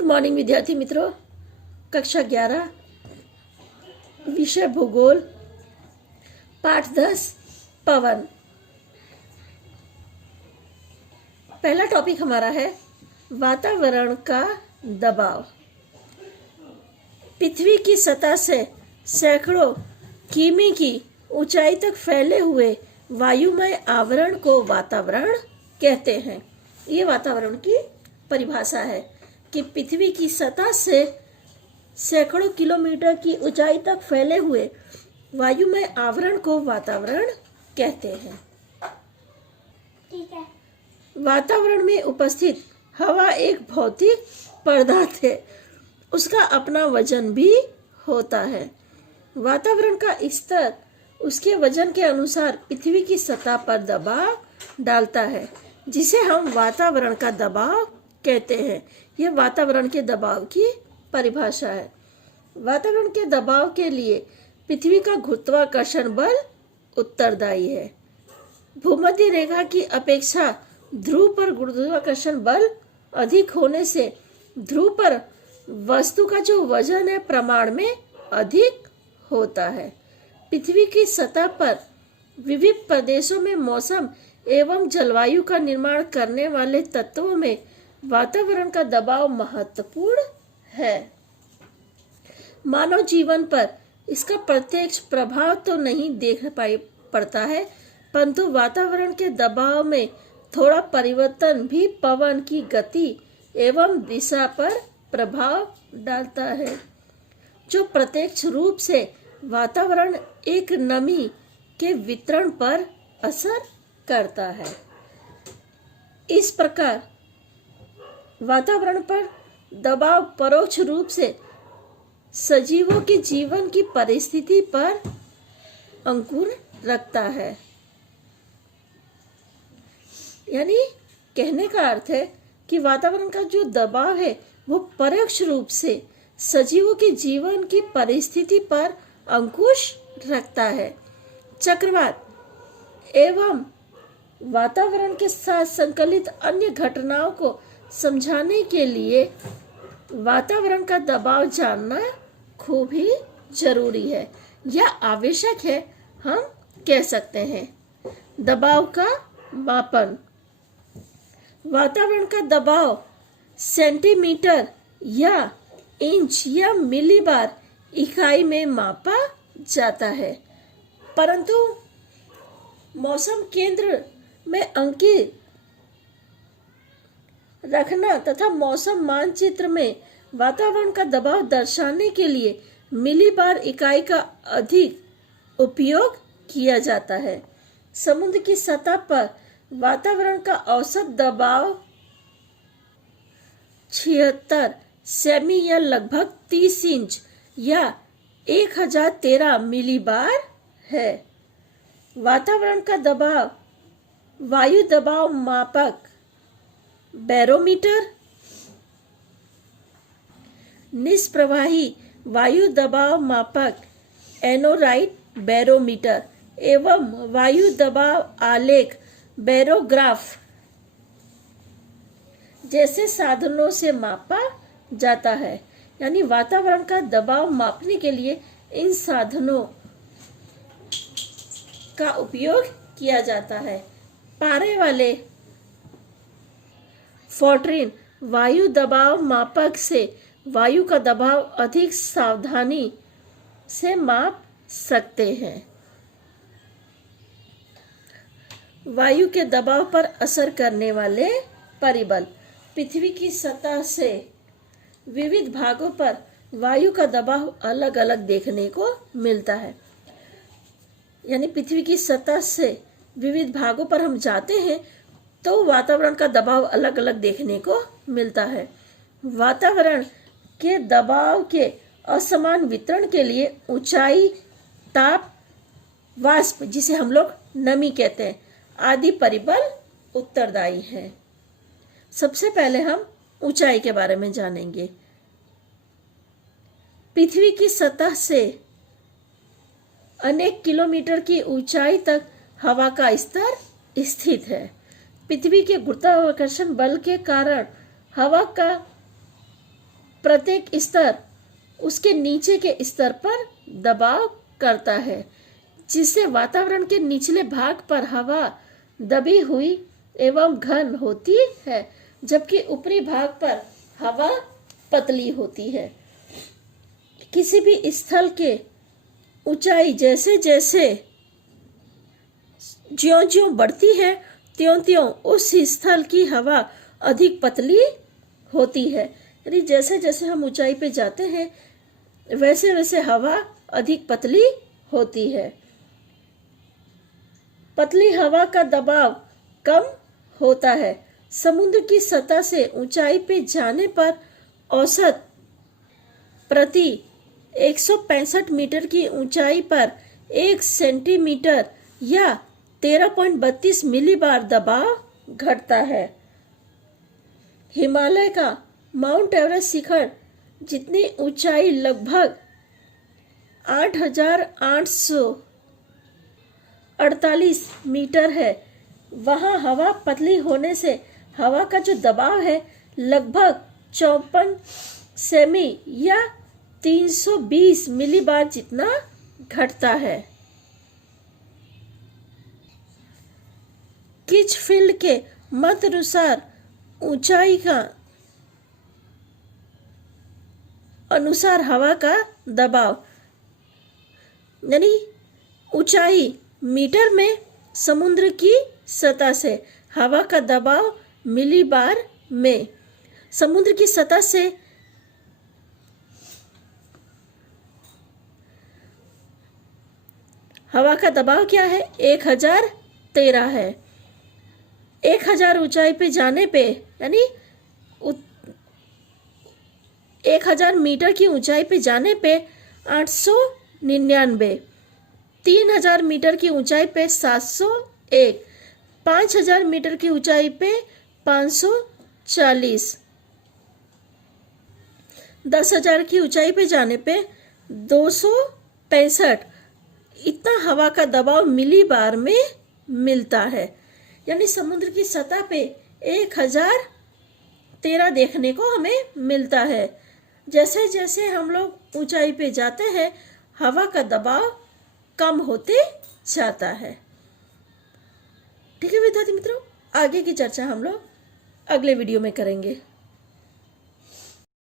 Good morning विद्यार्थी मित्रों। कक्षा 11 विषय भूगोल, पाठ 10 पवन। पहला टॉपिक हमारा है वातावरण का दबाव। पृथ्वी की सतह से सैकड़ों किमी की ऊंचाई तक फैले हुए वायुमय आवरण को वातावरण कहते हैं। ये वातावरण की परिभाषा है कि पृथ्वी की सतह से सैकड़ों किलोमीटर की ऊंचाई तक फैले हुए वायुमय आवरण को वातावरण कहते हैं। ठीक है। वातावरण में उपस्थित हवा एक भौतिक पदार्थ है, उसका अपना वजन भी होता है। वातावरण का स्तर उसके वजन के अनुसार पृथ्वी की सतह पर दबाव डालता है, जिसे हम वातावरण का दबाव कहते हैं। यह वातावरण के दबाव की परिभाषा है। वातावरण के दबाव के लिए पृथ्वी का गुरुत्वाकर्षण बल उत्तरदायी है। भूमध्य रेखा की अपेक्षा ध्रुव पर गुरुत्वाकर्षण बल अधिक होने से ध्रुव पर वस्तु का जो वजन है प्रमाण में अधिक होता है। पृथ्वी की सतह पर विविध प्रदेशों में मौसम एवं जलवायु का निर्माण करने वाले तत्वों में वातावरण का दबाव महत्वपूर्ण है। मानव जीवन पर इसका प्रत्यक्ष प्रभाव तो नहीं देख पड़ता है, परंतु वातावरण के दबाव में थोड़ा परिवर्तन भी पवन की गति एवं दिशा पर प्रभाव डालता है, जो प्रत्यक्ष रूप से वातावरण एक नमी के वितरण पर असर करता है। इस प्रकार वातावरण पर दबाव परोक्ष रूप से सजीवों के जीवन की परिस्थिति पर अंकुर रखता है। यानी कहने का अर्थ है कि वातावरण का जो दबाव है वो परोक्ष रूप से सजीवों के जीवन की परिस्थिति पर अंकुश रखता है। चक्रवात एवं वातावरण के साथ संकलित अन्य घटनाओं को समझाने के लिए वातावरण का दबाव जानना खूब ही जरूरी है या आवश्यक है, हम कह सकते हैं। दबाव का मापन। वातावरण का दबाव सेंटीमीटर या इंच या मिलीबार इकाई में मापा जाता है, परंतु मौसम केंद्र में अंकित रखना तथा मौसम मानचित्र में वातावरण का दबाव दर्शाने के लिए मिलीबार इकाई का अधिक उपयोग किया जाता है। समुद्र की सतह पर वातावरण का औसत दबाव 76 सेमी या लगभग 30 इंच या 1013 मिलीबार है। वातावरण का दबाव वायु दबाव मापक बैरोमीटर, निष्प्रवाही वायु दबाव मापक एनोराइट बैरोमीटर एवं वायु दबाव आलेख बैरोग्राफ जैसे साधनों से मापा जाता है। यानी वातावरण का दबाव मापने के लिए इन साधनों का उपयोग किया जाता है। पारे वाले फोर्ट्रिन वायु दबाव मापक से वायु का दबाव अधिक सावधानी से माप सकते हैं। वायु के दबाव पर असर करने वाले परिबल। पृथ्वी की सतह से विविध भागों पर वायु का दबाव अलग अलग देखने को मिलता है। यानी पृथ्वी की सतह से विविध भागों पर हम जाते हैं तो वातावरण का दबाव अलग अलग देखने को मिलता है। वातावरण के दबाव के असमान वितरण के लिए ऊंचाई, ताप, वाष्प जिसे हम लोग नमी कहते हैं, आदि परिबल उत्तरदायी हैं। सबसे पहले हम ऊंचाई के बारे में जानेंगे। पृथ्वी की सतह से अनेक किलोमीटर की ऊंचाई तक हवा का स्तर स्थित है। पृथ्वी के गुरुत्वाकर्षण बल के कारण हवा का प्रत्येक स्तर उसके नीचे के स्तर पर दबाव करता है, जिससे वातावरण के निचले भाग पर हवा दबी हुई एवं घन होती है, जबकि ऊपरी भाग पर हवा पतली होती है। किसी भी स्थल के ऊंचाई जैसे जैसे ज्यों-ज्यों बढ़ती है, त्यों-त्यों उस स्थल की हवा अधिक पतली होती है। यानी जैसे जैसे हम ऊंचाई पे जाते हैं, वैसे वैसे हवा अधिक पतली होती है। पतली हवा का दबाव कम होता है। समुद्र की सतह से ऊंचाई पे जाने पर औसत प्रति 165 मीटर की ऊंचाई पर 1 सेंटीमीटर या 13.32 मिलीबार दबाव घटता है। हिमालय का माउंट एवरेस्ट शिखर जितनी ऊंचाई लगभग 8,848 मीटर है, वहां हवा पतली होने से हवा का जो दबाव है लगभग 54 सेमी या 320 मिलीबार जितना घटता है। किचफील्ड के मत अनुसार ऊंचाई का अनुसार हवा का दबाव, यानी ऊंचाई मीटर में समुद्र की सतह से हवा का दबाव मिलीबार में। समुद्र की सतह से हवा का दबाव क्या है? 1013 है। 1000 ऊंचाई पे जाने पे, यानी 1000 मीटर की ऊंचाई पे जाने पे 899, 3000 मीटर की ऊंचाई पे 701, 5000 मीटर की ऊंचाई पे 540, 10,000 की ऊंचाई पे जाने पे 265, इतना हवा का दबाव मिलीबार में मिलता है। यानी समुद्र की सतह पे 1013 देखने को हमें मिलता है। जैसे जैसे हम लोग ऊंचाई पे जाते हैं, हवा का दबाव कम होते जाता है। ठीक है विद्यार्थी मित्रों, आगे की चर्चा हम लोग अगले वीडियो में करेंगे।